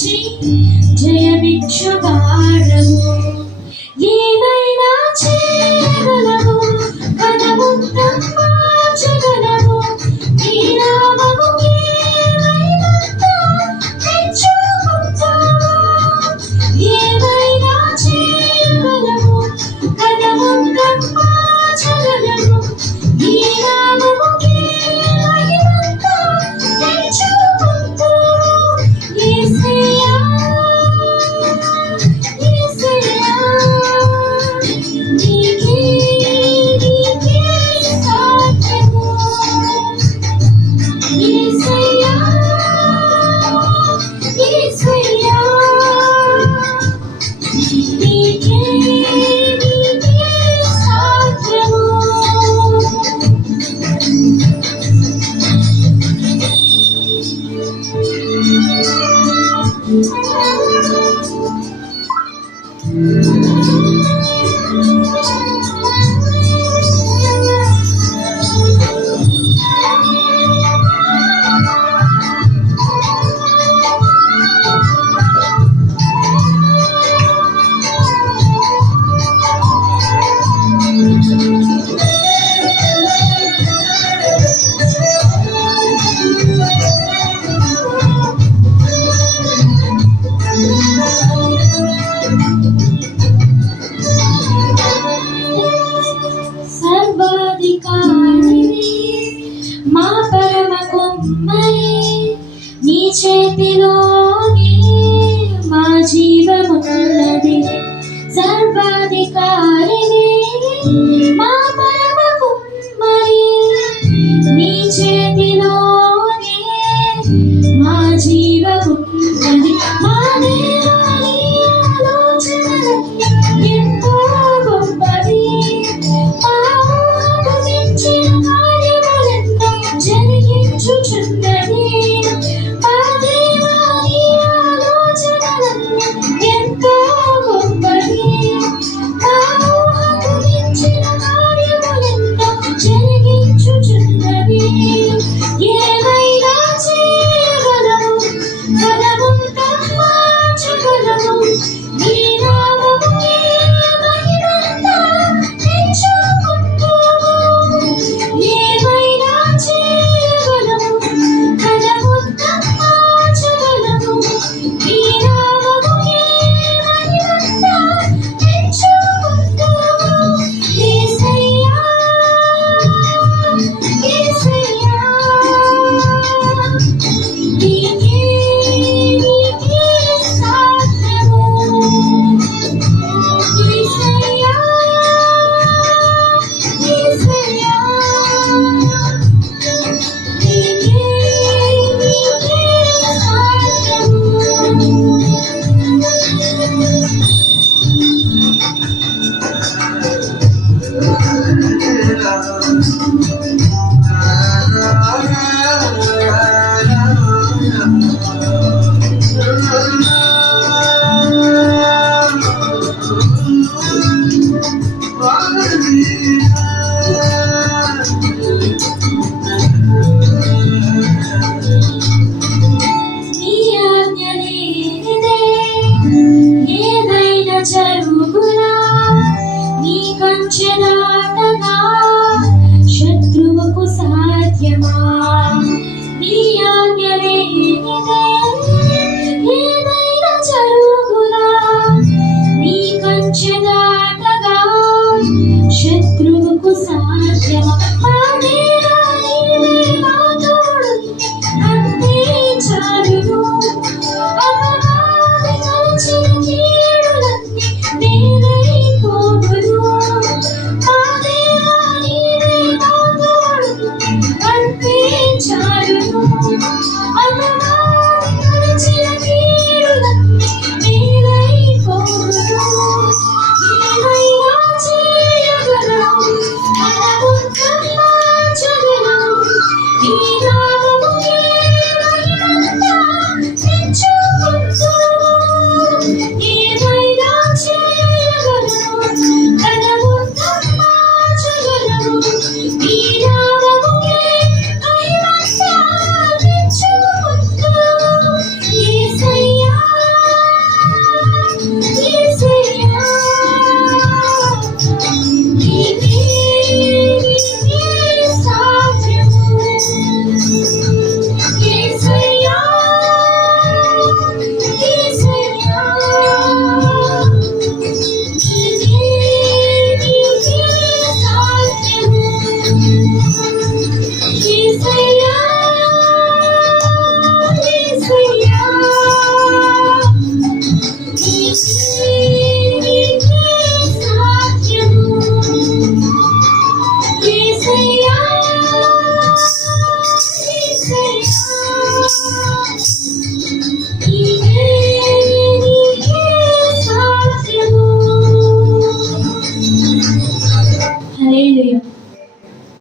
Jaya Vichava చేతిలోనే మా జీవమున్నది. సర్వ